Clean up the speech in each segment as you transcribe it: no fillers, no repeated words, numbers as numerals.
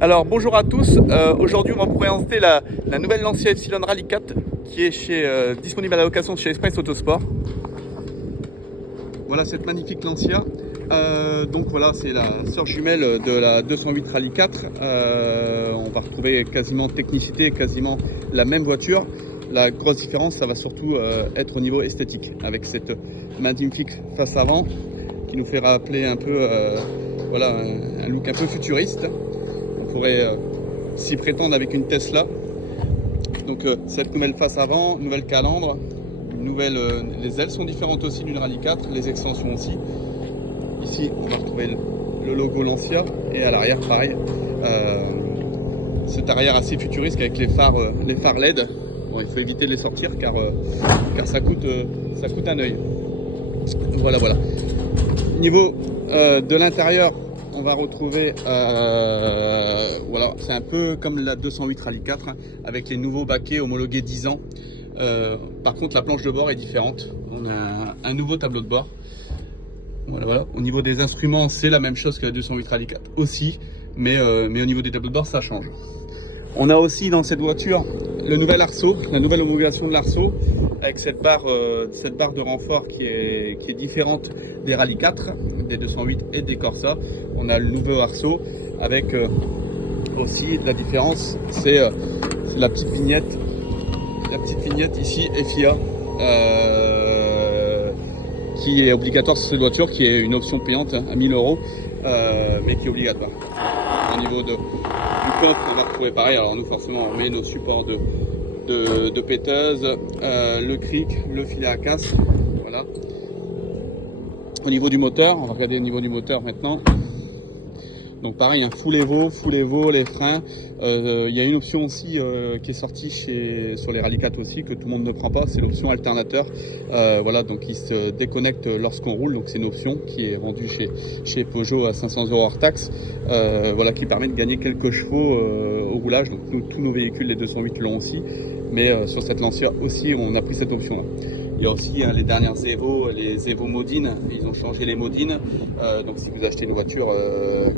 Alors bonjour à tous, aujourd'hui on va vous présenter la nouvelle Lancia Epsilon Rally 4 qui est disponible à la location chez Express Autosport. Voilà cette magnifique Lancia, donc voilà c'est la sœur jumelle de la 208 Rally 4, on va retrouver quasiment technicité, quasiment la même voiture. La grosse différence ça va surtout être au niveau esthétique avec cette magnifique face avant qui nous fait rappeler un peu voilà, un look un peu futuriste. On pourrait s'y prétendre avec une Tesla. Donc cette nouvelle face avant, nouvelle calandre, les ailes sont différentes aussi d'une Rally 4, les extensions aussi. Ici on va retrouver le logo Lancia et à l'arrière pareil. Cet arrière assez futuriste avec les phares LED. Bon, il faut éviter de les sortir car ça coûte un œil. Voilà. Niveau de l'intérieur, on va retrouver, voilà, c'est un peu comme la 208 Rally 4 avec les nouveaux baquets homologués 10 ans. Par contre, la planche de bord est différente. On a un nouveau tableau de bord. Voilà. Au niveau des instruments, c'est la même chose que la 208 Rally 4 aussi, mais au niveau des tableaux de bord, ça change. On a aussi dans cette voiture le nouvel arceau, la nouvelle homologation de l'arceau avec cette barre de renfort qui est différente des Rally 4, des 208 et des Corsa. On a le nouveau arceau avec aussi la différence, c'est la petite vignette ici FIA qui est obligatoire sur cette voiture, qui est une option payante à 1000 €, mais qui est obligatoire. Au niveau du coffre, on va retrouver pareil. Alors nous forcément on met nos supports de péteuse, le cric, le filet à casse. Voilà. Au niveau du moteur, on va regarder au niveau du moteur maintenant. Donc pareil, un full Evo, les freins. Il y a une option aussi qui est sortie sur les Rally 4 aussi, que tout le monde ne prend pas, c'est l'option alternateur. Voilà, donc il se déconnecte lorsqu'on roule, donc c'est une option qui est vendue chez Peugeot à 500 € hors taxe. Voilà, qui permet de gagner quelques chevaux au roulage. Donc tous nos véhicules, les 208 l'ont aussi, mais sur cette Lancia aussi, on a pris cette option-là. Il y a aussi les dernières Evo, les Evo Modine, ils ont changé les Modines. Donc si vous achetez une voiture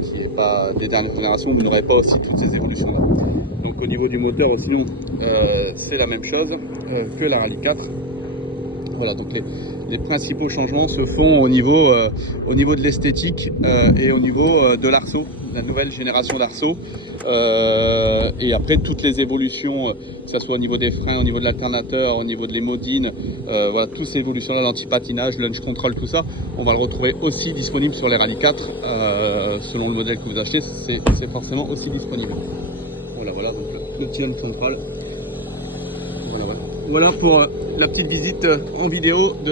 qui n'est pas des dernières générations, vous n'aurez pas aussi toutes ces évolutions-là. Donc au niveau du moteur aussi, c'est la même chose que la Rally 4. Voilà, donc les principaux changements se font au niveau de l'esthétique et au niveau de l'arceau, la nouvelle génération d'arceau. Et après toutes les évolutions, que ce soit au niveau des freins, au niveau de l'alternateur, au niveau de les modines, voilà, toutes ces évolutions là, l'anti-patinage, le launch control, tout ça, on va le retrouver aussi disponible sur les Rally 4, selon le modèle que vous achetez, c'est forcément aussi disponible. Voilà, donc le petit launch control. Voilà pour la petite visite en vidéo de